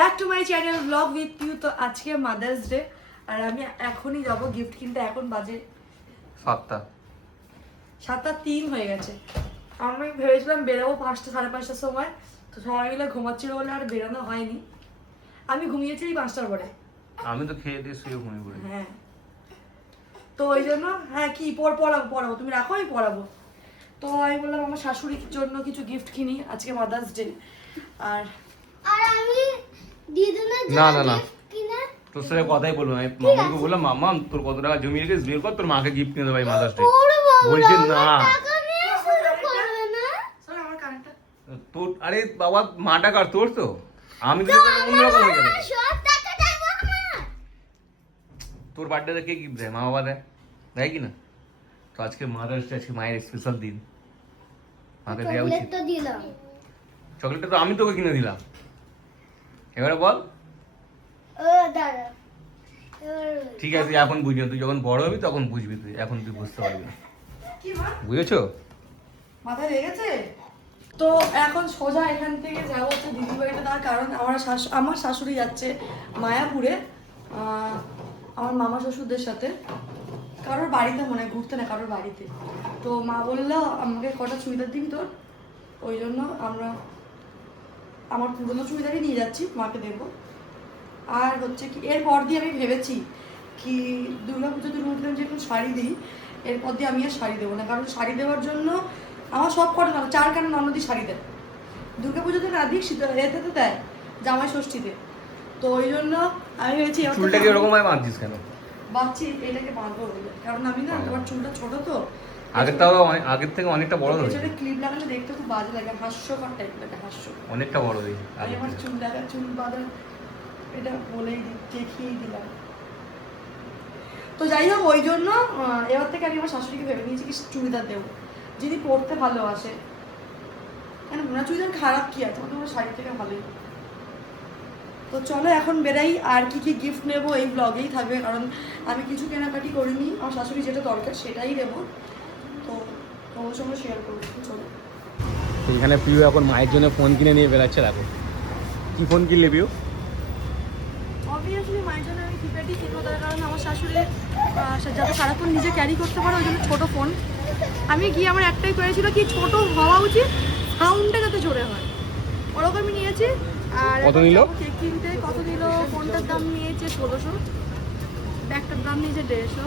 Back to my channel blog with you. তো আজকে mother's day আর আমি এখনই যাব গিফট কিনতে। এখন বাজে 7:03 হয়ে গেছে। আমি ভেবেছিলাম বেরোবো 5টা 5:30টার সময়, তো সবাই মিলে ঘুমাচ্ছিল বলে আর বেরোনো হয়নি। আমি ঘুমিয়েছি 5টার পরে। আমি তো খেয়ে দিয়ে শুয়ে ঘুমিয়ে পড়ি। হ্যাঁ, তো ওই জন্য কি পড়াবো তুমি রাখো, আমি পড়াবো। তো আমি বললাম আমার শাশুড়ির জন্য কিছু গিফট কিনি, আজকে মাদার্স ডে। আর আমি দিদুনের না জন্য না না gift কিনে তোর সাথে কথাই বলবো আমি মামাকে বললাম মামা তোর কত টাকা জমিয়ে রেখেছিস বের কর তোর মাকে গিফট কিনে দেবো ভাই মাদার্স ডে। ওরে বাবা, বলছে না টাকা নিয়ে শুরু করবে না। স্যার আমার কানেরটা তোর আরে বাবা মা টাকার তোর তো আমি তো অন্যরকম হয়ে গেল। সব টাকাটা আমার। তোর বার্থডেতে কে গিফট দেয় মা বাবা দেয় কি না? তো আজকে মাদার্স ডে, আজকে মায়ের স্পেশাল দিন, মাকে দেওয়া উচিত। চকলেট তো দিলাম। চকলেটটা তো আমি তোকে কিনে দিলাম, এবারে বল। ও দাঁড়া, ঠিক আছে এখন বুঝবি না, তুই যখন বড় হবি তখন বুঝবি, তুই এখন তুই বুঝতে পারবি না। কি মা বুঝেছো? মাথায় লেগেছে? তো এখন সোজা এখান থেকে যাবো হচ্ছে দিদির বাড়িতে। তার কারণ আমার শাশুড়ি যাচ্ছে মায়াপুরে আমার মামা শ্বশুরদের সাথে, কারোর বাড়িতে মনে হয় ঘুরতে, না কারোর বাড়িতে। তো মা বললো আমাকে কটা চুড়িদার দিবি তোর, ওই জন্য আমার পুরোনো চুড়িদারই নিয়ে যাচ্ছি, মাকে দেবো। আর হচ্ছে কি এরপর দিয়ে আমি ভেবেছি কি দুর্গাপুজোতে যে কোনো শাড়ি দিই, এরপর দিয়ে আমি আর শাড়ি দেবো না, কারণ শাড়ি দেওয়ার জন্য আমার সব কটা না 4 ননদই শাড়ি দেয়। দুর্গাপুজোতে না দিই, এতে তো দেয় জামাই ষষ্ঠীতে। তো ওই জন্য আমি ভেবেছি চুলটা কি এরকম হয় বাঁধছিস কেন? বাচ্চি এটাকে বাঁধবো বলে, কারণ আমি না তোমার চুলটা ছোট তো, আগের থেকে অনেকটা বড় হয়েছে। পেছনে ক্লিপ লাগালে দেখতে খুব বাজে লাগে, হাস্যকর টাইপ লাগে, অনেকটা বড় হয়েছে আমি আমার চুল বাঁধা এটা বলেই দেখিয়েই দিলাম। তো যাই হোক, ওই জন্য এবার থেকে আমি আমার শাশুড়িকে ভেবে নিয়েছি কি চুড়িদার দেবো, যিনি পরতে ভালোবাসে। কেন মোনা চুড়িদার খারাপ কি আছে, তোমার শাড়ি থেকে ভালোই। তো চলো এখন বেরাই, আর কি কি গিফট নেবো এই ব্লগেই থাকবে, কারণ আমি কিছু কেনাকাটি করিনি, আমার শাশুড়ি যেটা দরকার সেটাই নেবো। তো তোমার সঙ্গে শেয়ার করবো, চলো। এখানে প্রিয় এখন মায়ের জন্য ফোন কিনে নিয়ে বেড়াচ্ছে। দেখো কি ফোন কিনলে প্রিয়? অবভিয়াসলি মায়ের জন্য আমি কিপ্যাডই কিনবো, তার কারণ আমার শাশুড়ি যাতে সারাক্ষণ নিজে ক্যারি করতে পারে, ওই জন্য ছোটো ফোন। আমি গিয়ে আমার একটাই করেছিল কি ছোট হওয়া উচিত, সাউন্ডটা যাতে জোরে হয়, ওরকম আমি নিয়েছি। আর কত নিল? কেক কিনতে কত নিল? ফোনটার দাম নিয়েছে 1600, ব্যাগটার দাম নিয়েছে 150।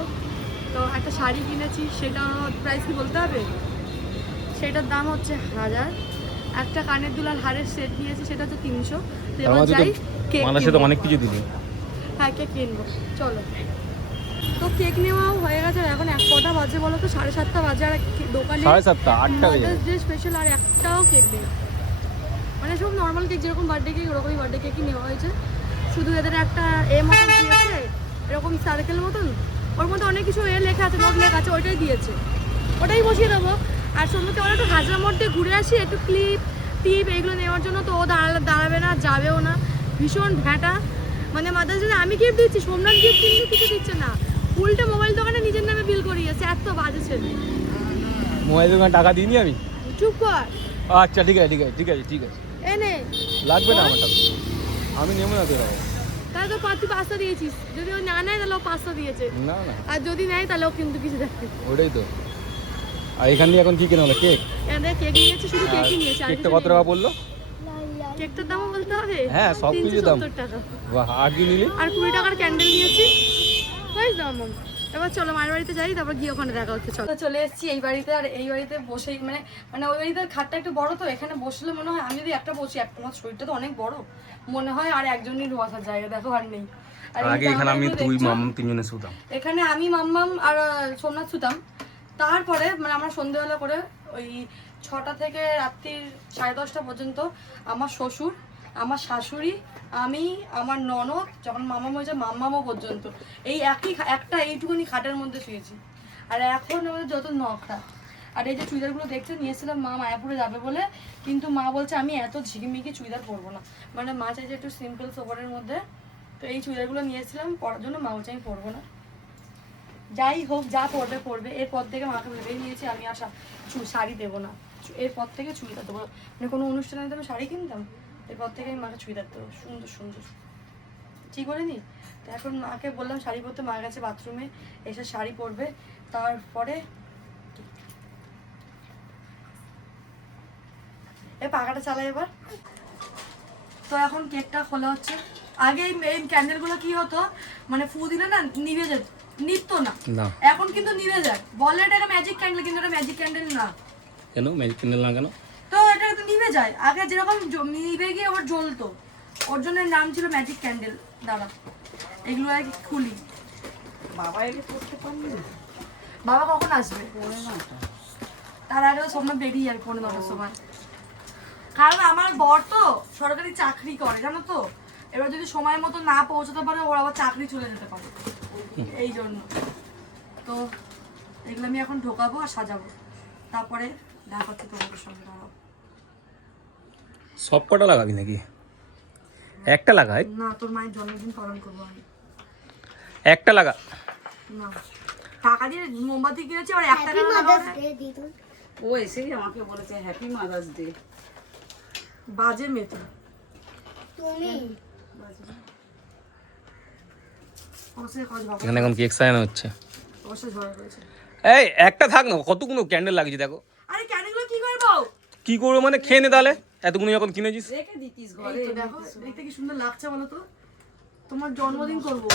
তো একটা শাড়ি কিনেছি, সেটার প্রাইস কি বলতে হবে, সেটার দাম হচ্ছে 1000। একটা কানের দুলার হারের সেট নিয়েছি, সেটা হচ্ছে 300। তো এবার যাই কেক মানুষে তো অনেক কিছু দিলি। হ্যাঁ কেক কিনবো, চলো। তো কেক নেওয়াও হয়ে গেছে, আর এখন কটা বাজে বলো তো? 7:30 বাজে, আর দোকানে 7:30 8টা বেজে মাদার্স ডে স্পেশাল আর একটাও কেক নেই। মানে সব নর্মাল কেক, যেরকম বার্থডে কেক ওরকমই বার্থডে কেকই নেওয়া হয়েছে। শুধু এদের একটা মতন দিয়েছে, এরকম সার্কেল মতন, ওর মধ্যে অনেক কিছু লেখা আছে, নোট লেখা আছে, ওইটাই দিয়েছে, ওটাই বসিয়ে দেবো। আর সন্ধ্যে ওরা একটু হাজরা মধ্যে ঘুরে আসি, একটু টিপ এইগুলো নেওয়ার জন্য। তো ও দাঁড়াবে না, যাবেও না, ভীষণ ভ্যাটা। মানে মাদার্স ডে আমি গিফট দিচ্ছি, সোমনাথ গিফট কিন্তু কিছু দিচ্ছে না, উল্টে মোবাইল দোকানে নিজের নামে বিল করিয়েছে, এত বাজে ছেলে। মোবাইল দোকানে টাকা দিইনি আমি। চুপ কর। আচ্ছা ঠিক আছে এনে লাগবে না আমার টাকা, আমি নেবো না তোর। তাহলে তো তুই 500 দিয়েছিস, যদি ও না নেয় তাহলে ও 500 দিয়েছে, না না আর যদি নেয় তাহলে ও কিন্তু কিছু দেখবে। ওটাই তো। আর এখান দিয়ে এখন কি কেনা হলো? কেক। এখানে কেক নিয়েছে, শুধু কেকই নিয়েছে, আর কেকটা কিছু কত টাকা বললো? কেকটার দামও বলতে হবে? হ্যাঁ, সব কিছুর দাম। 370 টাকা। বাহ, আর কি নিলি? আর 20 টাকার ক্যান্ডেল নিয়েছি। প্রাইস দাম। এবার চলো মায়ের বাড়িতে যাই, তারপর গিয়ে ওখানে দেখা হচ্ছে। চলো চলে এসেছি এই বাড়িতে, আর এই বাড়িতে বসেই মানে ওই বাড়িতে খাটটা একটু বড়, তো এখানে বসলে মনে হয় আমি যদি একটা বসি, আমার শরীরটা তো অনেক বড়, মনে হয় আর একজনই বসার জায়গা দেখো আর নেই। আর আগে এখানে আমি তুই মাম্মাম তিনজনে শুতাম। এখানে আমি মাম্মাম আর সোমনাথ শুতাম। তারপরে মানে আমরা সন্ধ্যেবেলা করে ওই 6টা থেকে রাত্রির 10:30 পর্যন্ত আমার শ্বশুর, আমার শাশুড়ি, আমি, আমার ননদ, যখন মামাম হয়েছে মাম্মামও পর্যন্ত এই একটা এইটুকুনি খাটের মধ্যে শুয়েছি। আর এখন আমাদের যত নখরা। আর এই যে চুড়িদারগুলো দেখছে নিয়েছিলাম মা মায়াপুরে যাবে বলে, কিন্তু মা বলছে আমি এত ঝিকিমিকি চুড়িদার পরবো না, মানে মা চাইছে একটু সিম্পল সোবারের মধ্যে। তো এই চুড়িদারগুলো নিয়েছিলাম পরার জন্য, মা বলছে আমি পরবো না, যাই হোক যা পরবে। এরপর থেকে মাকে ভেবেই নিয়েছি আমি আর শাড়ি দেবো না, এরপর থেকে চুড়িদার দেবো। মানে কোনো অনুষ্ঠানে তো আমি শাড়ি কিনতাম, এরপর থেকে আমি মাকে চুড়িদার দেবো সুন্দর সুন্দর, ঠিক করে নি। তো এখন মাকে বললাম শাড়ি পরতে, মা গেছে বাথরুমে, এসে শাড়ি পরবে। তারপরে এই পাখাটা চালাই এবার। তো এখন কেকটা খোলা হচ্ছে। আগে এই ক্যান্ডেলগুলো কি হতো, মানে ফু দিলে না নিভে যেত, নিভতো না। এখন কিন্তু নিভে যায়, বলে এটা ম্যাজিক ক্যান্ডেল, কিন্তু এটা ম্যাজিক ক্যান্ডেল না। কেন ম্যাজিক ক্যান্ডেল না কেন? তো এটা তো নিভে যায়, আগে যেরকম নিভে গিয়ে আবার জ্বলতো, ওর জন্য এর নাম ছিল ম্যাজিক ক্যান্ডেল। দাঁড়া এগুলো আগে খুলি। বাবা এলে করতে পারলি না? বাবা কখন আসবে? পড়ে না ওটা। তার আগেও সোমনাথ বেরিয়ে যাবে 9:30 সময়। কারণ আমার বর তো সরকারি চাকরি করে জানো তো, এবার যদি সময় মতো না পৌঁছাতে পারে ওর আবার চাকরি চলে যেতে পারে, এই জন্য। তো এগুলো আমি এখন ঢোকাবো আর সাজাবো, তারপরে দেখা হচ্ছে তোমাদের সঙ্গে। দাঁড়াও, সব কটা লাগাবি নাকি? একটা লাগাই, না তোর মায়ের জন্মদিন পালন করবো আমি। একটা লাগা। না টাকা দিয়ে মোমবাতি কিনেছি, আর একটা হ্যাপি মাদার্স ডে দিদুন। ও এসেই আমাকে বলেছে হ্যাপি মাদার্স ডে। বাজে মেয়ে তুমি অবশ্যই কাজ বাবা, এখানে এখন কেক সাজানো হচ্ছে। অবশ্যই ঝড় রয়েছে। এই একটা থাক না, কতগুলো ক্যান্ডেল লাগিয়েছি দেখো। আরে ক্যান্ডেলগুলো কি করবো? কি করবো মানে খেয়ে নে তাহলে, এতগুলো যখন কিনেছিস। রেখে দিতিস ঘরে। এই তো দেখো দেখতে কি সুন্দর লাগছে বলো তো, তোমার জন্মদিন করবো।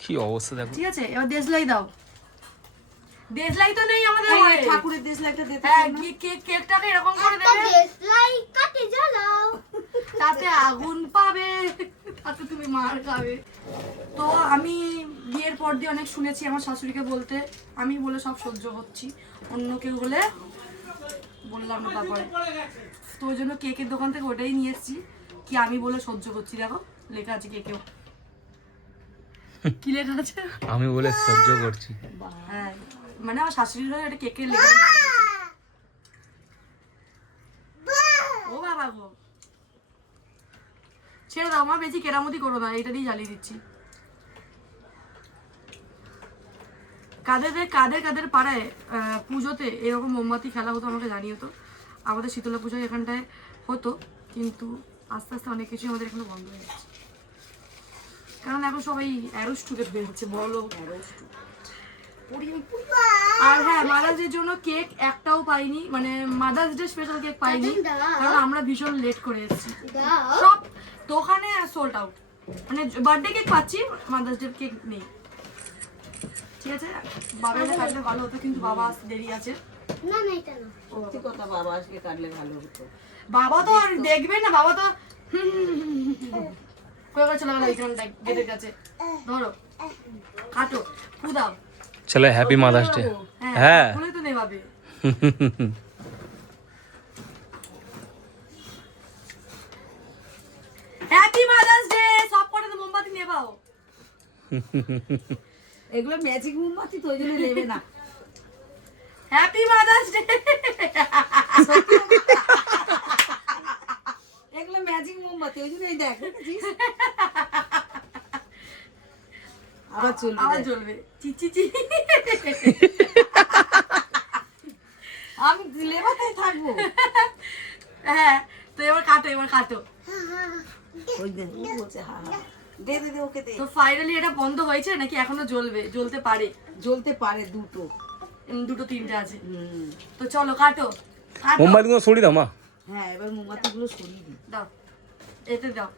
কি অবস্থা দেখো। ঠিক আছে, এবার দেশলাই দাও। দেশলাই তো নেই আমাদের এই ঘরে। ঠাকুরের দেশ লাগতে দিতে হ্যাঁ কেকটাকে এরকম করে একটা দেবে, দেশলাই কাটে জ্বালাও। তাতে আগুন পাবে, তাতে তুমি মার খাবে। তো আমি বিয়ের পর দিয়ে অনেক শুনেছি আমার শাশুড়িকে বলতে, আমি বলে সব সহ্য করছি, অন্য কেউ বলে বললাম না। তারপরে তো ওই জন্য কেকের দোকান থেকে ওটাই নিয়ে এসেছি, কি আমি বলে সহ্য করছি। দেখো লেখা আছে কেকেও, কি লেখা আছে? আমি বলে সহ্য করছি। হ্যাঁ মানে আমার শাশুড়ির হয়ে এটা কেকের লেখা আছে। ও বাবা গো, ছেড়ে দাও, আমার বেশি কেরামতি করো না, এটা দিয়ে জ্বালিয়ে দিচ্ছি। কাদের পাড়ায় পুজোতে এরকম মোমবাতি খেলা হতো আমাকে জানিয়ে তো। আমাদের শীতলা পুজোয় এখানটায় হতো, কিন্তু আস্তে আস্তে অনেক কিছু আমাদের এখানে বন্ধ হয়ে যাচ্ছে, কারণ এখন সবাই অ্যারোস্টুডেন্ট হয়ে যাচ্ছে, বড় লোক। আর হ্যাঁ, মাদার্স ডের জন্য কেক একটাও পাইনি, মানে মাদার্স ডে স্পেশাল কেক পাইনি, কারণ আমরা ভীষণ লেট করে এসেছি। দাও। সব দোকানে সোল্ড আউট, মানে বার্থডে কেক পাচ্ছি, মাদার্স ডে কেক নেই। ঠিক আছে, বাবা এলে কাটলে ভালো হতো, কিন্তু বাবা আসতে দেরি আছে। না না এটা না। সত্যি কথা, বাবা আজকে কাটলে ভালো হতো। বাবা তো আর দেখবে না, বাবা তো কয়ে করে চলে গেল এইখানটা গেটের কাছে। ধরো কাটো, ফুদাও। চলো হ্যাপি মাদার্স ডে। হ্যাঁ বলে তো নেভাবে। Happy mother's day. সব কটা তো মোমবাতি নেবাও। এগুলো ম্যাজিক মোমবাতি তো, ওই জন্য নেবে না। Happy mother's day. এগুলো ম্যাজিক মোমবাতি, ওই জন্য এই দেখ দেখেছিস? আবার চলবে আবার দেখ। জ্বলবে, চিচি চি। আমি লেবাতেই থাকবো। হ্যাঁ তো এবার কাটো, এবার কাটো। ওই দেখ ও বলছে হা হা, দে দে দে ওকে দে। তো ফাইনালি এটা বন্ধ হয়েছে নাকি এখনো জ্বলবে? জ্বলতে পারে, জ্বলতে পারে দুটো। দুটো তিনটে আছে। তো চলো কাটো, কাটো। মোমবাতিগুলো সরিয়ে দাও মা। হ্যাঁ এবার মোমবাতিগুলো সরিয়ে দিই। দাও, এতে দাও।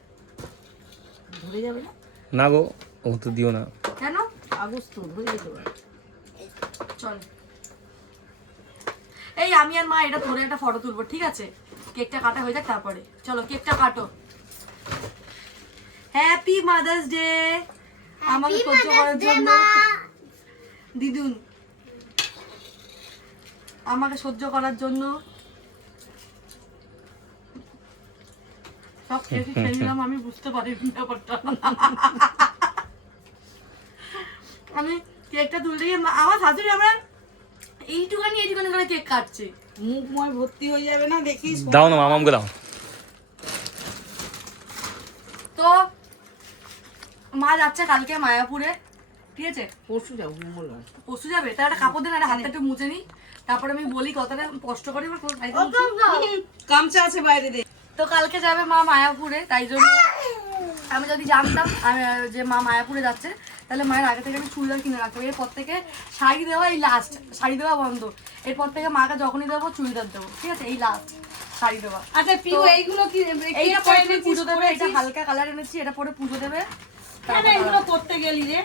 ধরে যাবে না? না গো, ও তো দিও না। কেন? কাগজ তো ধরে যেতে পারে। চল, এই আমি আর মা এটা ধরে একটা ফটো তুলবো, ঠিক আছে? কেকটা কাটা হয়ে যাক তারপরে। চলো কেকটা কাটো। হ্যাপি মাদার্স ডে আমাকে সহ্য করার জন্য, দিদুন আমাকে সহ্য করার জন্য। সব কেক খেয়ে নিলাম, আমি বুঝতে পারিনি ব্যাপারটা। আমি কেকটা তুলতে গিয়ে আমার শাশুড়ি আমরা এইটুখানি করে কেক কাটছে। মুখময় ভর্তি হয়ে যাবে না দেখিস? দাও না মামামকে দাও। তো মা যাচ্ছে কালকে মায়াপুরে, ঠিক আছে? পরশু যাবো মঙ্গলবার। পরশু যাবে, তার একটা কাপড় দেন, একটা হাতটা একটু মুছে নি, তারপরে আমি বলি কথাটা স্পষ্ট করে। এবার কোনো শাড়িতে মুছে- গামছা আছে বাইরে দে। তো কালকে যাবে মা মায়াপুরে, তাই জন্য আমি যদি জানতাম যে মা মায়াপুরে যাচ্ছে তাহলে মায়ের আগে থেকে আমি চুড়িদার কিনে রাখবো। এরপর থেকে শাড়ি দেওয়া এই লাস্ট, শাড়ি দেওয়া বন্ধ। এরপর থেকে মাকে যখনই দেবো চুড়িদার দেবো, ঠিক আছে? এই লাস্ট শাড়ি দেওয়া। আচ্ছা পিউ এইগুলো কি এইটা পরে তুমি পুজো দেবে, এটা হালকা কালার এনেছি, এটা পরে পুজো দেবে। কেন এগুলো করতে গেলি রে?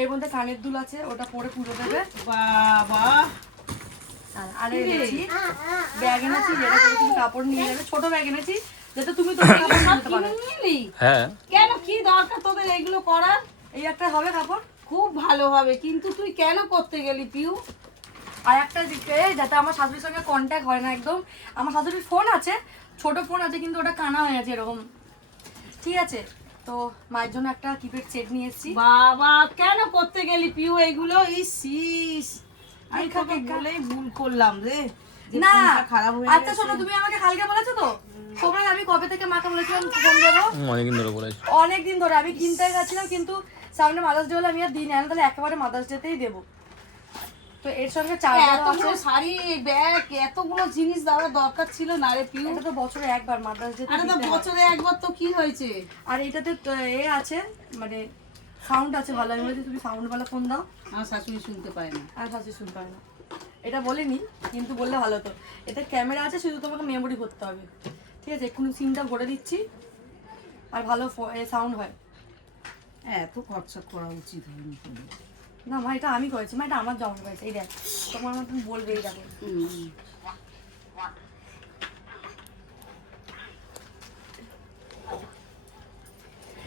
এর মধ্যে কানের দুল আছে, ওটা পরে পুজো দেবে। বাবা আর এনেছি ব্যাগ এনেছি, যেটা করে তুমি কাপড় নিয়ে যাবে। ছোট ব্যাগ এনেছি যাতে তুমি তোমার কাপড় নিতে পারো। নিলি হ্যাঁ কেন, কি দরকার তোদের এগুলো করার? এই একটা হবে কাপড়, খুব ভালো হবে, কিন্তু তুই কেন করতে গেলি পিউ? আর একটা দিকে যাতে আমার শাশুড়ির সঙ্গে কন্ট্যাক্ট হয় না একদম। আমার শাশুড়ির ফোন আছে, ছোট ফোন আছে, কিন্তু ওটা কানা হয়ে আছে এরকম, ঠিক আছে? তো মায়ের জন্য একটা কিপ্যাড সেট নিয়ে এসেছি। বাবা কেন করতে গেলি পিউ এগুলো? ইস আমি তোকে বলেই ভুল করলাম রে, যে না ফোনটা খারাপ হয়ে আচ্ছা গেছে। শোনো, তুমি আমাকে কালকে বলেছো তো তোমরা, আমি কবে থেকে মাকে বলেছিলাম ফোন দেবো, অনেকদিন ধরে বলেছি। অনেকদিন ধরে আমি কিনতে গেছিলাম, কিন্তু সামনে মাদার্স ডে হলে আমি আর দিই না, তাহলে একেবারে মাদার্স ডেতেই দেবো। তো এর সঙ্গে চার্জার এতগুলো আছে, শাড়ি ব্যাগ এতগুলো জিনিস দেওয়ার দরকার ছিল না রে পিউ। এটা তো বছরে একবার মাদার্স ডে। আরে তো বছরে একবার তো কি হয়েছে? আর এটাতে এ আছে, মানে সাউন্ড আছে ভালো। আমি বলছি তুমি সাউন্ডওয়ালা ফোন দাও, আমার শাশুড়ি শুনতে পায় না। আর শাশুড়ি শুনতে পারে না। এটা বলিনি, কিন্তু বললে ভালো হতো। এটা ক্যামেরা আছে, শুধু তোমাকে মেমোরি করতে হবে, ঠিক আছে? এক্ষুনি সিমটা ভরে দিচ্ছি, আর ভালো সাউন্ড হয়। এত খরচা করা উচিত হয়নি তোদের। না মা, এটা আমি করেছি মা, এটা আমার জমা করেছে। এই দেখ, তোমার মতন বলবে, এই দেখো।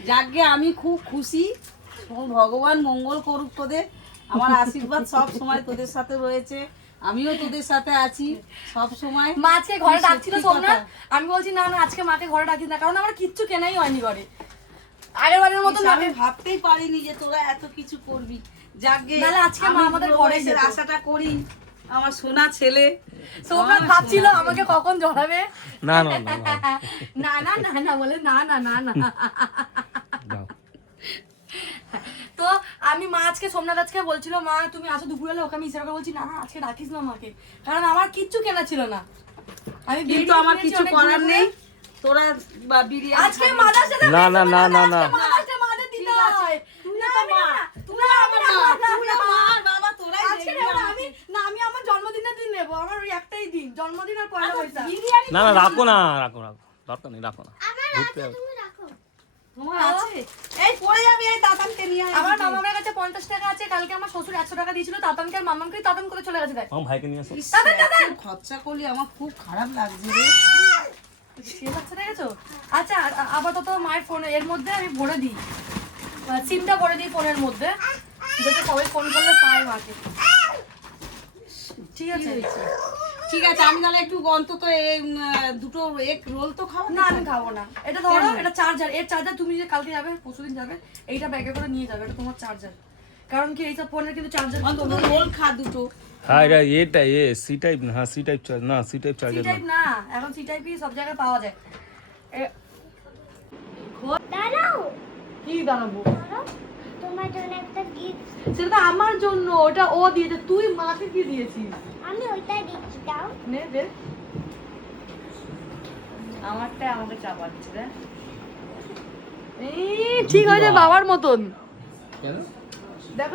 যাকে আমি খুব খুশি, ভগবান মঙ্গল করুক তোদের। আমার আশীর্বাদ সব সময় তোদের সাথে রয়েছে, আমিও তোদের সাথে আছি সব সময়। মা আজকে ঘরে ডাকছিল সত্যি সোমনাথ, কথা। আমি বলছি না না আজকে মাকে ঘরে ডাকিস না, কারণ আমার কিচ্ছু কেনাই হয়নি ঘরে। আগের বারের মতো আমি ভাবতেই পারিনি যে তোরা এত কিছু করবি। যাকে নাহলে আজকে মা আমাদের ঘরে যেত। আশাটা করি, আমার সোনা ছেলে। সোমনাথ ভাবছিল আমাকে কখন জড়াবে, না না না না, না না না না বলে না না না না। দাও। তো আমি মা আজকে সোমনাথ আজকে বলছিল মা তুমি আসো দুপুরবেলা, ওকে আমি ইশারা করে বলছি না না আজকে ডাকিস না মাকে, কারণ আমার কিচ্ছু কেনা ছিল না। আমি কিন্তু আমার কিছু করার নেই, তোরা বিরিয়ানি আজকে মাদার্স ডে না না না না না, মাদার্স ডে মাদের দিতে হয়। না আমি না, তুমি আমার বাবা তোরাই আজকে নেব না আমি, না আমি আমার জন্মদিনের দিন নেব, আমার ওই একটাই দিন, জন্মদিন আর পয়লা বৈশাখ। না না, রাখো না, রাখো রাখো, দরকার নেই, রাখো না। ঘুরতে যাবো। তুমি রাখো। তোমার আছে, এই পড়ে যাবি, এই তাতানকে নিয়ে আয়। আমার মামার কাছে 50 টাকা আছে, কালকে আমার শ্বশুর 100 টাকা দিয়েছিল তাতানকে, আর মামাকে তাতান করে চলে গেছে। দেখ আমার ভাইকে নিয়ে আসো। ইস, এত খরচা করলি, আমার খুব খারাপ লাগছে রে। সে বাচ্চা দেখেছো? আচ্ছা আপাতত মায়ের ফোন এর মধ্যে আমি ভরে দিই, সিমটা ভরে দিই ফোনের মধ্যে, যাতে সবাই ফোন করলে পায় মাকে, ঠিক আছে? ঠিক আছে, আমি তাহলে একটু অন্তত দুটো এক রোল তো খাবো। না আমি খাবো না। এটা ধরো, এটা চার্জার, এর চার্জার তুমি যে কালকে যাবে পরশুদিন যাবে, এইটা ব্যাগে করে নিয়ে যাবে, এটা তোমার চার্জার। কারণ কি এইসব ফোনের কিন্তু চার্জার অন্তত রোল খা দুটো। হ্যাঁ এটা সি টাইপ না, হ্যাঁ সি টাইপ চার্জ না, সি টাইপ সি চার্জার না। টাইপ না, এখন সি টাইপই সব জায়গায় পাওয়া যায়। দাঁড়াও, কি দাঁড়াবো? দাঁড়াও, তোমার জন্য একটা গিফট। সেটা তো আমার জন্য, ওটা ও দিয়েছে, তুই মাকে কি দিয়েছিস? আমি ওইটা দিচ্ছি, দাও। নে দে, আমারটা আমাকে চাপাচ্ছে রে। এই ঠিক হয়েছে বাবার মতন। কেন? দেখো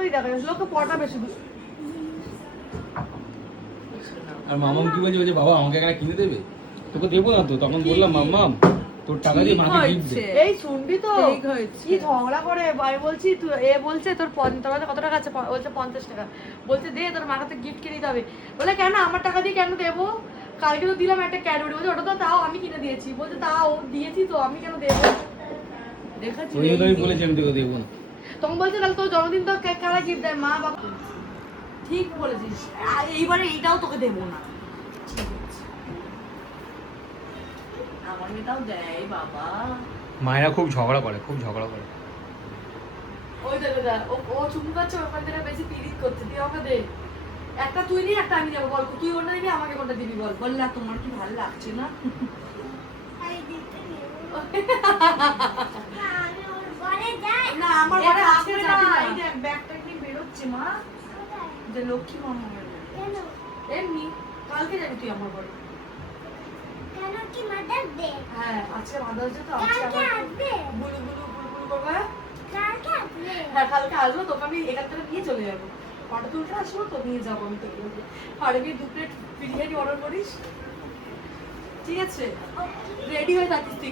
লোকে পটাবে শুধু। আর মামাম কি বলছে, বলছে বাবা আমাকে একটা কিনে দেবে? তোকে দেবো না তো, তখন বললাম মাম্মাম তোর টাকা দিয়ে মাকে গিফট দে। এই শুনবি তো কি ঝগড়া করে, আমি বলছি তুই, এ বলছে তোর তোমার কত টাকা আছে, বলছে 50 টাকা, বলছে দে তোর মাকে তো গিফট কিনে দিতে হবে। বলে কেন আমার টাকা দিয়ে কেন দেবো, কালকে তো দিলাম একটা ক্যাডবেরি, বলছে ওটা তো তাও আমি কিনে দিয়েছি, বলছে তাও দিয়েছি তো আমি কেন দেবো, দেখাচ্ছি। ওই জন্য আমি বলেছি আমি তোকে দেবো না। তখন বলছে তাহলে তোর জন্মদিন তো কারা গিফট দেয়, মা বাবা। ঠিক বলেছিস, আর এইবারে এইটাও তোকে দেবো না। ঠিক আছে, আমার মেয়েটাও দেয় বাবা। মায়েরা খুব ঝগড়া করে, খুব ঝগড়া করে। ওই দেখো ও চুমু খাচ্ছে, ওখান থেকে বেশি পিরিত করছে, তুই আমাকে দে একটা, তুই নি একটা আমি যাবো, বল তুই কোনটা দিবি আমাকে কোনটা দিবি, বল বললে তোমার কি ভালো লাগছে না? আমি দিতে নেব। না, আমি ওর ঘরে যাই। না আমার ঘরে আজকে যাবি না। এই দেখ ব্যাগটা কি বেরোচ্ছে মা, কোথায়? যে লক্ষ্মী মামা কেন? এমনি কালকে যাবি তুই আমার ঘরে। কেন কি মাদার্স ডে? হ্যাঁ আজকে মাদার্স ডে তো আজকে কালকে আমার আসবে? গুলু গুলু গুলু গুলু করবে। কালকে আসবে? হ্যাঁ কালকে আসবো, তোকে আমি এখান থেকে নিয়ে চলে যাবো, ফটো তুলতে আসবো তো নিয়ে যাবো আমি তোকে। আর আমি 2 প্লেট বিরিয়ানি অর্ডার করিস, ঠিক আছে? রেডি হয়ে থাকিস তুই।